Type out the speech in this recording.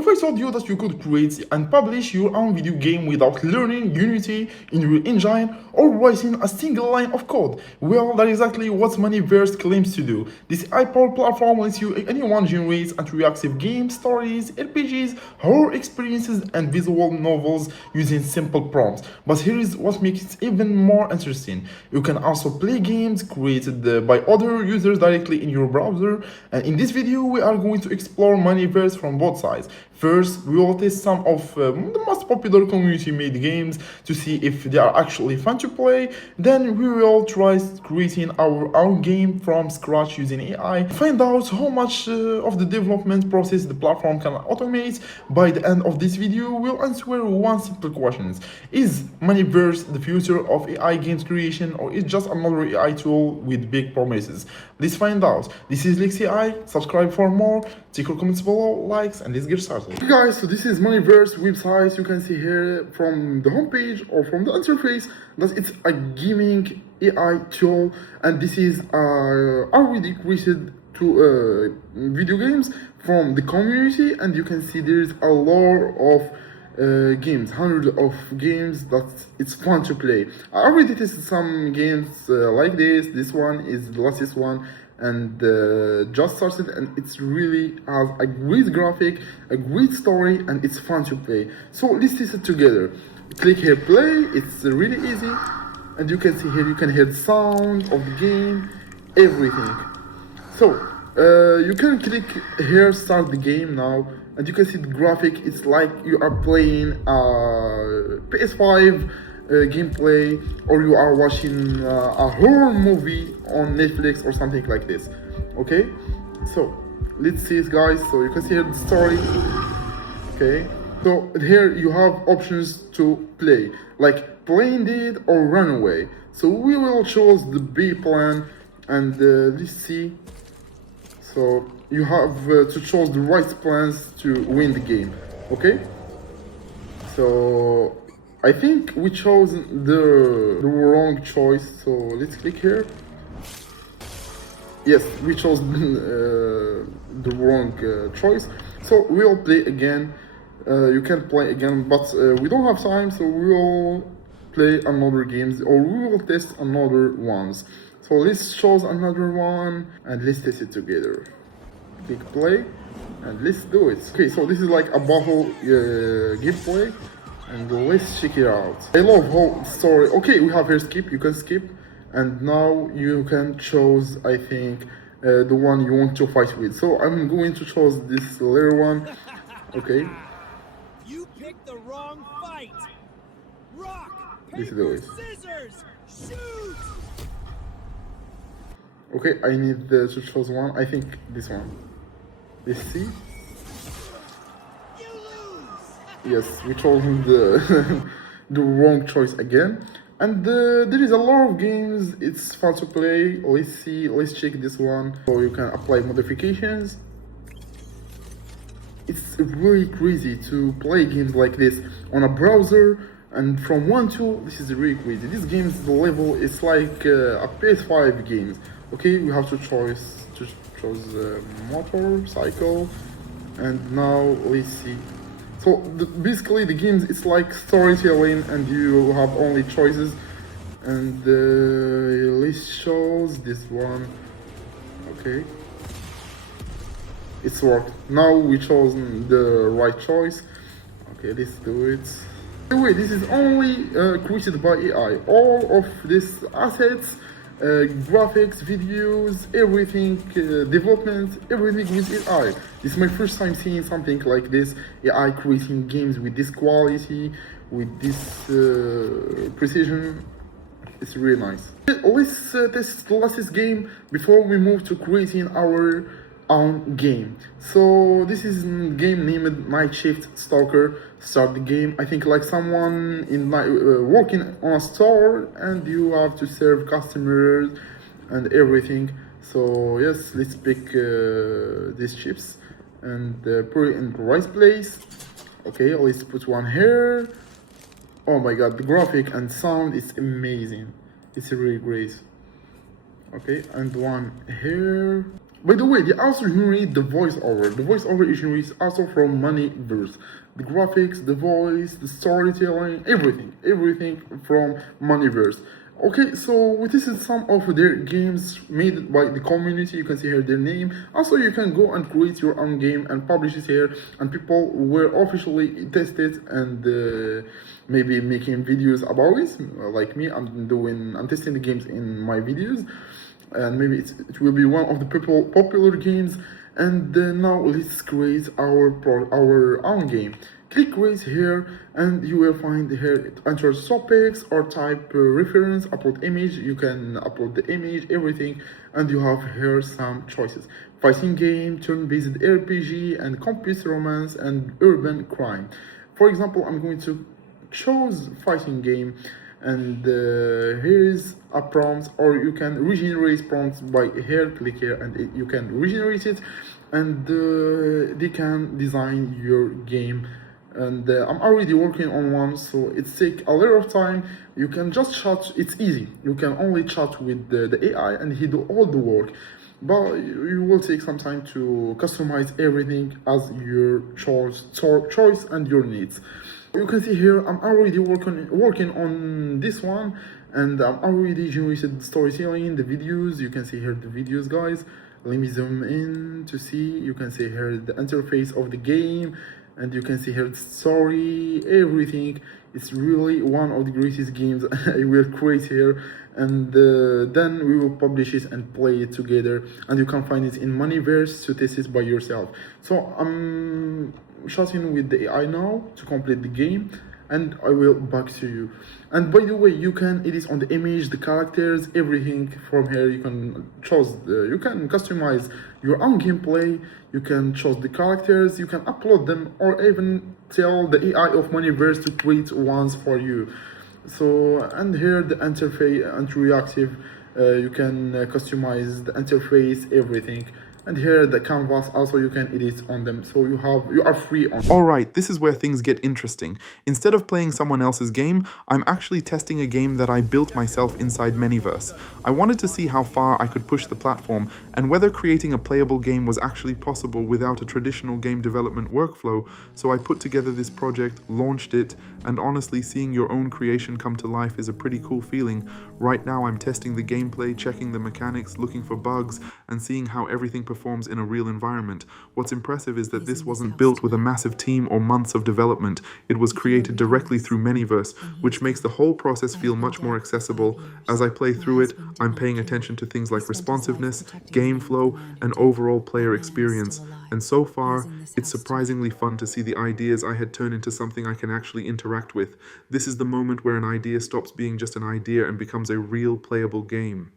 What if I told you that you could create and publish your own video game without learning Unity in your engine or writing a single line of code? Well, that's exactly what Manyverse claims to do. This AI-powered platform lets anyone generate interactive games, stories, RPGs, horror experiences, and visual novels using simple prompts. But here is what makes it even more interesting. You can also play games created by other users directly in your browser. And in this video, we are going to explore Manyverse from both sides. First, we will test some of the most popular community-made games to see if they are actually fun to play. Then we will try creating our own game from scratch using AI. Find out how much of the development process the platform can automate. By the end of this video, we'll answer one simple question. Is Manyverse the future of AI games creation, or is it just another AI tool with big promises? Let's find out. This is lexaicollab. Subscribe for more. Take your comments below, likes, and let's get started. Okay guys, so this is Manyverse website. You can see here from the homepage or from the interface that it's a gaming AI tool, and this is already created to video games from the community, and you can see there's a lot of games, hundreds of games that it's fun to play. I already tested some games like this. This one is the latest one, and just started, and it's really has a great graphic, a great story, and it's fun to play. So let's test it together. Click here, play. It's really easy, and you can see here you can hear the sound of the game, everything. So you can click here, start the game now, and you can see the graphic. It's like you are playing PS5 gameplay, or you are watching a horror movie on Netflix or something like this. Okay, so let's see it, guys. So you can see here the story. Okay, so here you have options to play, like playing dead or run away. So we will choose the B plan, and let's see. So you have to choose the right plans to win the game. Okay, so I think we chose the wrong choice, so let's click here. Yes, we chose the wrong choice, so we'll play again. You can play again, but we don't have time, so we will play another games, or we will test another ones. So let's choose another one and let's test it together. Click play and let's do it. Okay, so this is like a battle gameplay, and let's check it out. I love how the story. Okay, we have here skip. You can skip, and now you can choose, I think, the one you want to fight with. So I'm going to choose this little one. Okay. You picked the wrong fight. Rock, Let's do paper, it. scissors, shoot. Okay, I need to choose one. I think this one. Let's see. Yes, we chose the the wrong choice again, and there is a lot of games. It's fun to play. Let's see. Let's check this one. So you can apply modifications. It's really crazy to play games like this on a browser, and from 1 to this is really crazy. This game's the level is like a PS5 games. Okay, we have to choose motorcycle, and now let's see. So basically the games, it's like storytelling, and you have only choices, and let's choose this one. Okay, it's worked. Now we chose the right choice. Okay, let's do it. By the way, this is only created by AI. All of these assets, graphics, videos, everything, development, everything with AI. This is my first time seeing something like this, AI creating games with this quality, with this precision. It's really nice. Let's test the last game before we move to creating our own game. So this is a game named Night Shift Stalker. Start the game. I think like someone in working on a store, and you have to serve customers and everything. So yes, let's pick these chips and put it in the right place. Okay, let's put one here. Oh my god, the graphic and sound is amazing. It's really great. Okay, and one here. By the way, they also generate the voiceover. The voiceover is generated also from Manyverse. The graphics, the voice, the storytelling, everything from Manyverse. Okay, so this is some of their games made by the community. You can see here their name. Also, you can go and create your own game and publish it here. And people will officially test it and maybe making videos about it. Like me, I'm testing the games in my videos, and maybe it will be one of the popular games. And now let's create our own game. Click right here and you will find here enter topics or type reference, upload image. You can upload the image, everything, and you have here some choices: fighting game, turn-based RPG, and computer romance and urban crime. For example, I'm going to choose fighting game, and here is a prompt, or you can regenerate prompts by here. Click here and you can regenerate it, and they can design your game. And I'm already working on one, so it takes a lot of time. You can just chat, it's easy. You can only chat with the AI and he do all the work, but you will take some time to customize everything as your choice and your needs. You can see here I'm already working on this one, and I'm already generated the storytelling, the videos. You can see here the videos, guys. Let me zoom in to see. You can see here the interface of the game, and you can see here the story, everything. It's really one of the greatest games I will create here, and then we will publish it and play it together, and you can find it in Manyverse to test it by yourself. So I'm chatting with the AI now to complete the game, and I will back to you. And by the way, you can edit on the image, the characters, everything from here. You can choose, you can customize your own gameplay. You can choose the characters. You can upload them, or even tell the AI of Manyverse to create ones for you. So, and here the interface and reactive. You can customize the interface, everything. And here the canvas, also you can edit on them, so you are free on. Alright, this is where things get interesting. Instead of playing someone else's game, I'm actually testing a game that I built myself inside Manyverse. I wanted to see how far I could push the platform, and whether creating a playable game was actually possible without a traditional game development workflow, so I put together this project, launched it, and honestly, seeing your own creation come to life is a pretty cool feeling. Right now I'm testing the gameplay, checking the mechanics, looking for bugs, and seeing how everything performs in a real environment. What's impressive is that this wasn't built with a massive team or months of development. It was created directly through Manyverse, which makes the whole process feel much more accessible. As I play through it, I'm paying attention to things like responsiveness, game flow, and overall player experience. And so far, it's surprisingly fun to see the ideas I had turned into something I can actually interact with. This is the moment where an idea stops being just an idea and becomes a real playable game.